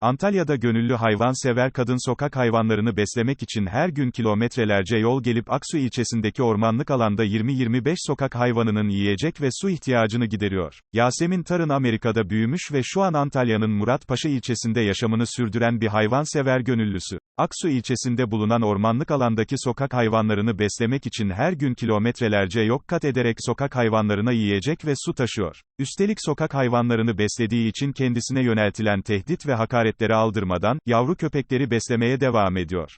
Antalya'da gönüllü hayvansever kadın sokak hayvanlarını beslemek için her gün kilometrelerce yol gelip Aksu ilçesindeki ormanlık alanda 20-25 sokak hayvanının yiyecek ve su ihtiyacını gideriyor. Yasemin Tarın Amerika'da büyümüş ve şu an Antalya'nın Muratpaşa ilçesinde yaşamını sürdüren bir hayvansever gönüllüsü. Aksu ilçesinde bulunan ormanlık alandaki sokak hayvanlarını beslemek için her gün kilometrelerce yol kat ederek sokak hayvanlarına yiyecek ve su taşıyor. Üstelik sokak hayvanlarını beslediği için kendisine yöneltilen tehdit ve hakaretleri aldırmadan, yavru köpekleri beslemeye devam ediyor.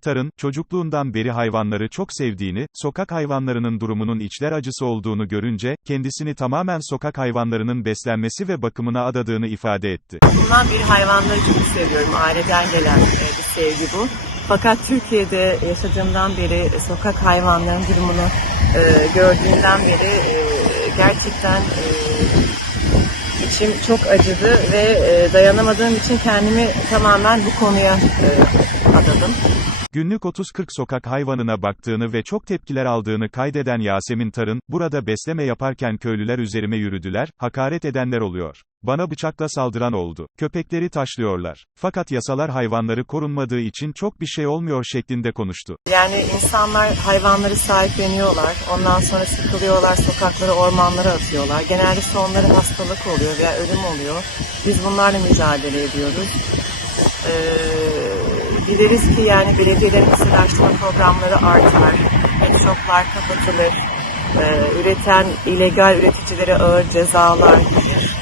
Tarın, çocukluğundan beri hayvanları çok sevdiğini, sokak hayvanlarının durumunun içler acısı olduğunu görünce, kendisini tamamen sokak hayvanlarının beslenmesi ve bakımına adadığını ifade etti. Bundan beri hayvanları çok seviyorum. Aileden gelen e, bir sevgi bu. Fakat Türkiye'de yaşadığımdan beri sokak hayvanların durumunu e, gördüğümden beri e, gerçekten e, içim çok acıdı ve e, dayanamadığım için kendimi tamamen bu konuya e, adadım. Günlük 30-40 sokak hayvanına baktığını ve çok tepkiler aldığını kaydeden Yasemin Tarın, burada besleme yaparken köylüler üzerime yürüdüler, hakaret edenler oluyor. Bana bıçakla saldıran oldu. Köpekleri taşlıyorlar. Fakat yasalar hayvanları korunmadığı için çok bir şey olmuyor şeklinde konuştu. Yani insanlar hayvanları sahipleniyorlar. Ondan sonra sıkılıyorlar, sokaklara, ormanlara atıyorlar. Genelde sonları hastalık oluyor veya ölüm oluyor. Biz bunlarla mücadele ediyoruz. Ee, dileriz ki yani belediyelerin kısırlaştırma programları artar. Pet kapatılır. Ee, üreten illegal üreticilere ağır cezalar gelir.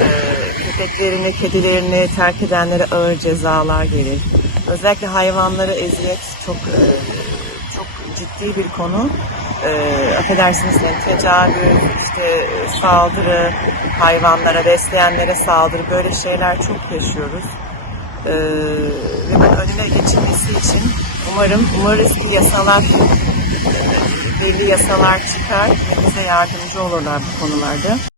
Ee, köpeklerini, kedilerini terk edenlere ağır cezalar gelir. Özellikle hayvanlara eziyet çok e, çok ciddi bir konu. E, affedersiniz yani tecavüz, işte e, saldırı, hayvanlara, besleyenlere saldırı böyle şeyler çok yaşıyoruz. E, ve ben önüne geçilmesi için umarım, umarız ki yasalar, e, belli yasalar çıkar ve bize yardımcı olurlar bu konularda.